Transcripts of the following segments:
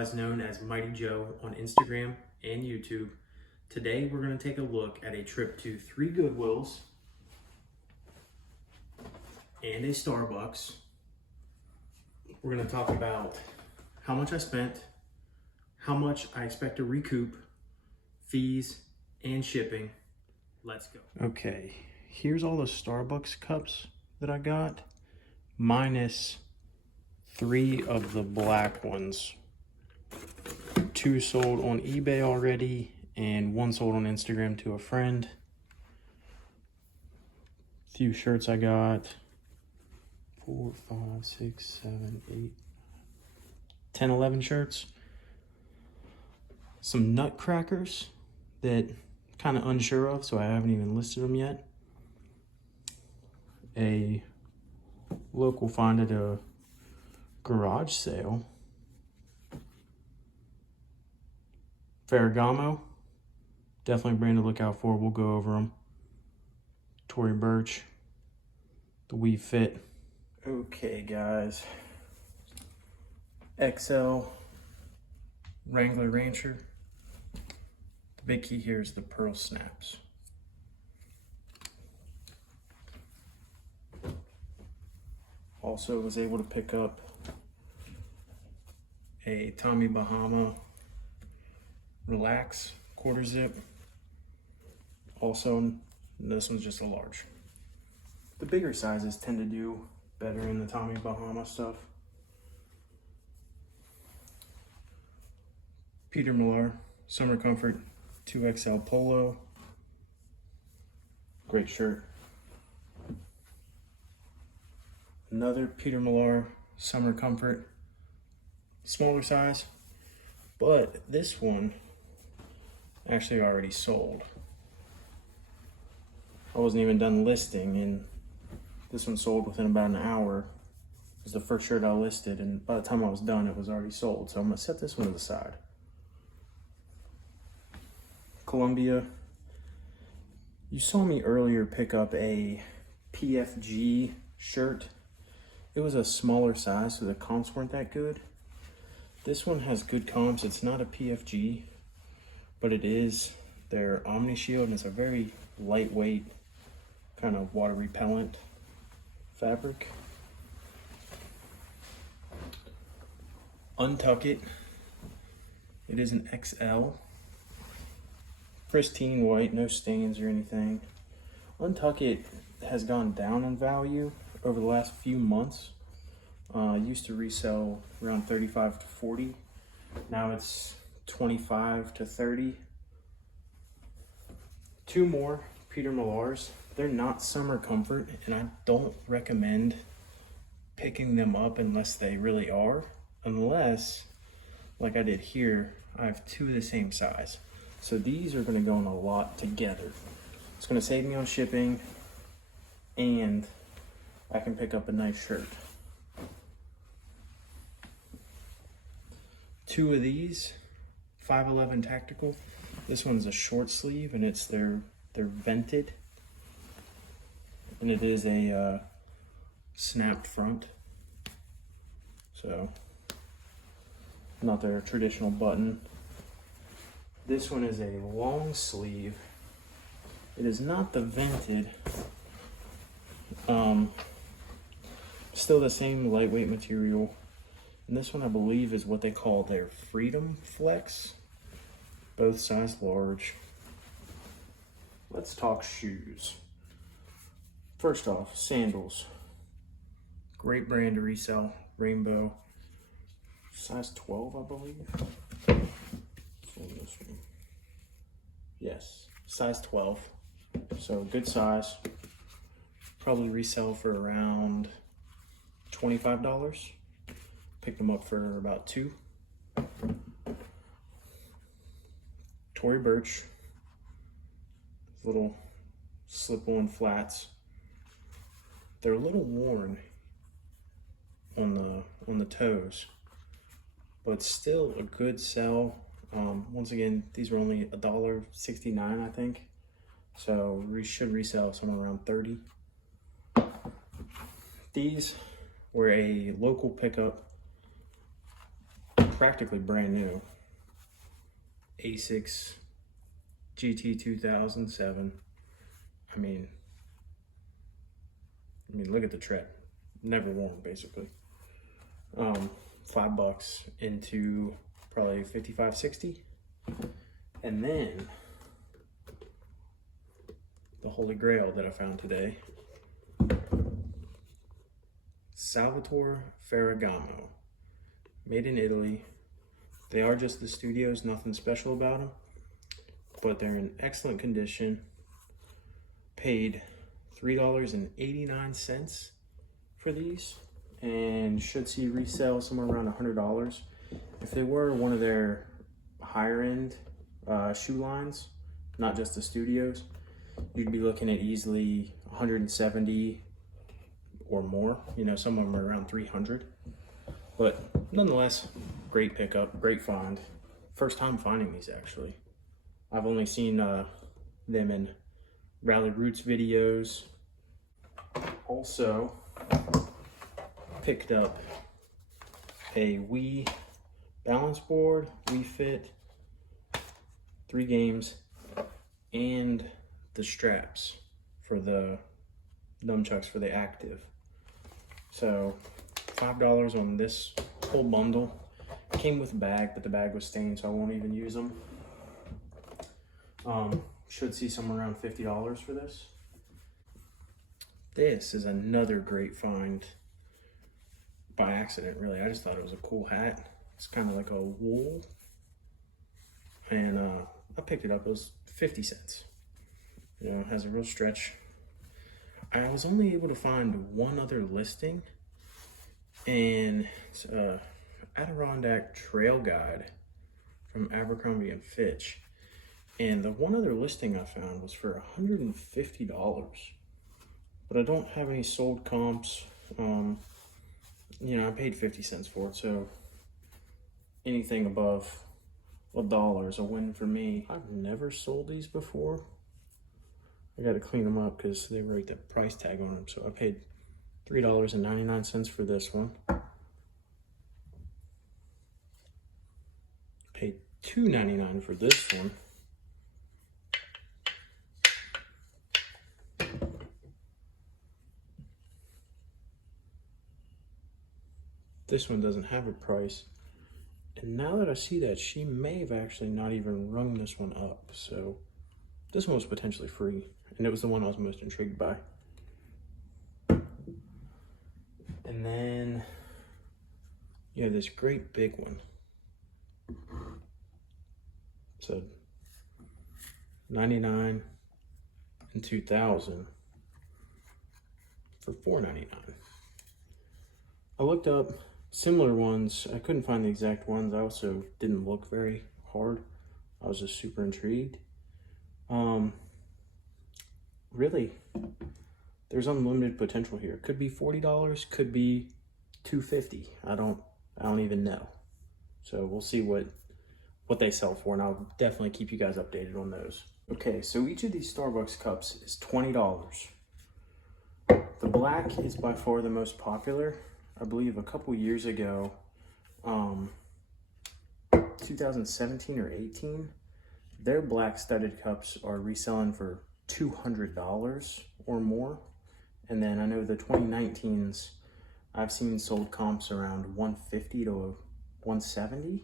otherwise known as Mighty Joe on Instagram and YouTube. Today we're going to take a look at a trip to 3 Goodwills and a Starbucks. We're going to talk about how much I spent, how much I expect to recoup, fees, and shipping. Let's go. Okay, here's all the Starbucks cups that I got, minus 3 of the black ones. 2 sold on eBay already, and 1 sold on Instagram to a friend. Few shirts I got. 4, 5, 6, 7, 8, 10, 11 shirts. Some nutcrackers that I'm kind of unsure of, so I haven't even listed them yet. A local find at a garage sale. Ferragamo, definitely a brand to look out for. We'll go over them. Tory Burch, the We Fit. Okay, guys. XL Wrangler Rancher. The big key here is the pearl snaps. Also was able to pick up a Tommy Bahama Relax quarter zip. Also, this one's just a large. The bigger sizes tend to do better in the Tommy Bahama stuff. Peter Millar Summer Comfort 2XL Polo. Great shirt. Another Peter Millar Summer Comfort, smaller size, but this one actually already sold. I wasn't even done listing, and this one sold within about an hour. It was the first shirt I listed, and by the time I was done, it was already sold. So I'm gonna set this one to the side. Columbia. You saw me earlier pick up a PFG shirt. It was a smaller size, so the comps weren't that good. This one has good comps. It's not a PFG, but it is their Omni Shield, and it's a very lightweight, kind of water repellent fabric. Untuck It. It is an XL. Pristine white, no stains or anything. Untuck It has gone down in value over the last few months. Used to resell around 35 to 40. Now it's 25 to 30. 2 more Peter Millars. They're not summer comfort, and I don't recommend picking them up unless they really are. Unless, like I did here, I have 2 of the same size. So these are gonna go in a lot together. It's gonna save me on shipping, and I can pick up a nice shirt. 2 of these, 511 Tactical. This one's a short sleeve, and it's they're vented, and it is a snapped front. So not their traditional button. This one is a long sleeve. It is not the vented. Still the same lightweight material. And this one, I believe, is what they call their Freedom Flex. Both size large. Let's talk shoes. First off, sandals. Great brand to resell. Rainbow. Size 12, I believe. This one. Yes, size 12. So good size. Probably resell for around $25. Picked them up for about $2. Tory Burch. Little slip-on flats. They're a little worn on the toes, but still a good sell. Once again, these were only $1.69, I think. So we should resell somewhere around 30. These were a local pickup practically brand new. A6 GT 2007. I mean, look at the tread. Never worn, basically. $5 into probably 55, 60. And then the holy grail that I found today, Salvatore Ferragamo, made in Italy. They are just the studios, nothing special about them, but they're in excellent condition. Paid $3.89 for these, and should see resale somewhere around $100. If they were one of their higher end shoe lines, not just the studios, you'd be looking at easily 170 or more. You know, some of them are around 300, but nonetheless, great pickup, great find. First time finding these, actually. I've only seen them in Rally Roots videos. Also picked up a Wii balance board, Wii Fit, 3 games, and the straps for the nunchucks for the active. So $5 on this whole bundle. Came with a bag, but the bag was stained, so I won't even use them. Should see somewhere around $50 for this. This is another great find by accident, really. I just thought it was a cool hat. It's kind of like a wool, and I picked it up. It was 50 cents. You know, it has a real stretch. I was only able to find one other listing, and it's a Adirondack Trail Guide from Abercrombie and Fitch. And the one other listing I found was for $150, but I don't have any sold comps. You know, I paid 50 cents for it, so anything above $1 is a win for me. I've never sold these before. I got to clean them up because they write the price tag on them. So I paid $3.99 for this one. Paid $2.99 for this one. This one doesn't have a price. And now that I see that, she may have actually not even rung this one up. So this one was potentially free, and it was the one I was most intrigued by. And then you have this great big one. So 99 and 2000 for $4.99. I looked up similar ones. I couldn't find the exact ones. I also didn't look very hard. I was just super intrigued. Really, there's unlimited potential here. Could be $40, could be $250. I don't even know. So we'll see what they sell for, and I'll definitely keep you guys updated on those. Okay, so each of these Starbucks cups is $20. The black is by far the most popular. I believe a couple years ago, 2017 or 18, their black studded cups are reselling for $200 or more. And then I know the 2019s, I've seen sold comps around $150 to $170.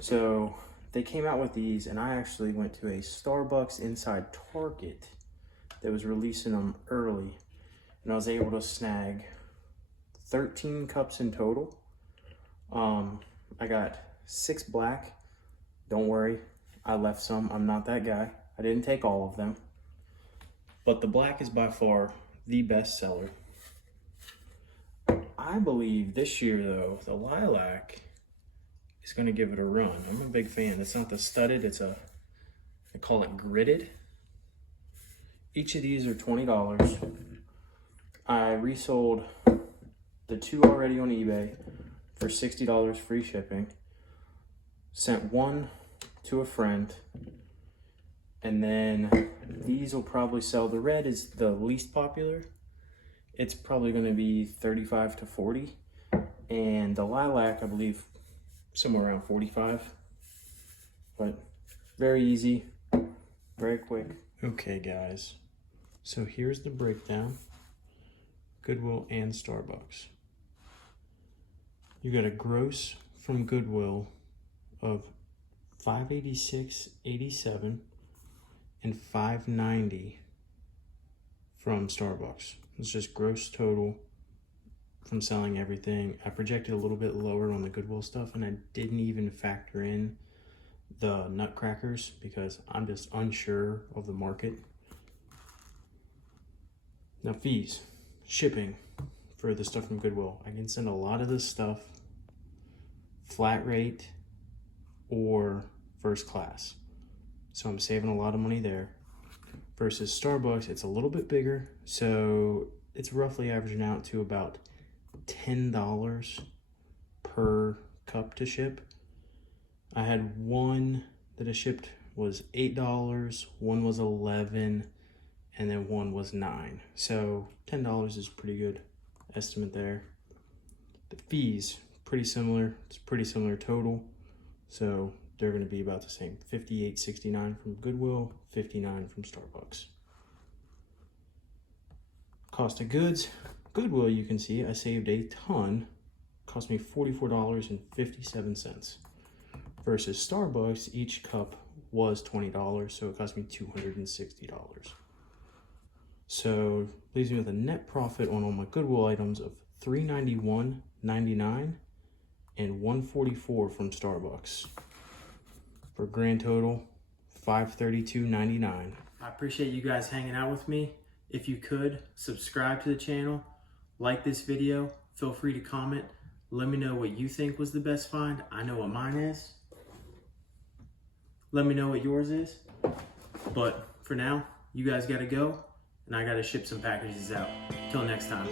So they came out with these, and I actually went to a Starbucks inside Target that was releasing them early, and I was able to snag 13 cups in total. I got 6 black. Don't worry, I left some. I'm not that guy. I didn't take all of them. But the black is by far the best seller. I believe this year, though, the lilac is going to give it a run. I'm a big fan. It's not the studded, they call it gridded. Each of these are $20. I resold the 2 already on eBay for $60 free shipping. Sent one to a friend, and then these will probably sell. The red is the least popular. It's probably going to be 35 to 40, and the lilac, I believe, somewhere around 45, but very easy, very quick. Okay guys, so here's the breakdown. Goodwill and Starbucks. You got a gross from Goodwill of $586.87 and $590 from Starbucks. It's just gross total from selling everything. I projected a little bit lower on the Goodwill stuff, and I didn't even factor in the nutcrackers because I'm just unsure of the market. Now fees, shipping for the stuff from Goodwill. I can send a lot of this stuff flat rate or first class. So I'm saving a lot of money there. Versus Starbucks, it's a little bit bigger. So it's roughly averaging out to about $10 per cup to ship. I had one that I shipped was $8, one was $11, and then one was $9. So $10 is a pretty good estimate there. The fees, pretty similar. It's pretty similar total. So they're going to be about the same. $58.69 from Goodwill, $59 from Starbucks. Cost of goods. Goodwill, you can see I saved a ton. Cost me $44.57. Versus Starbucks, each cup was $20, so it cost me $260. So leaves me with a net profit on all my Goodwill items of $391.99 and $144 from Starbucks. For a grand total, $532.99. I appreciate you guys hanging out with me. If you could, subscribe to the channel, like this video, feel free to comment. Let me know what you think was the best find. I know what mine is. Let me know what yours is. But for now, you guys gotta go, and I gotta ship some packages out. Till next time.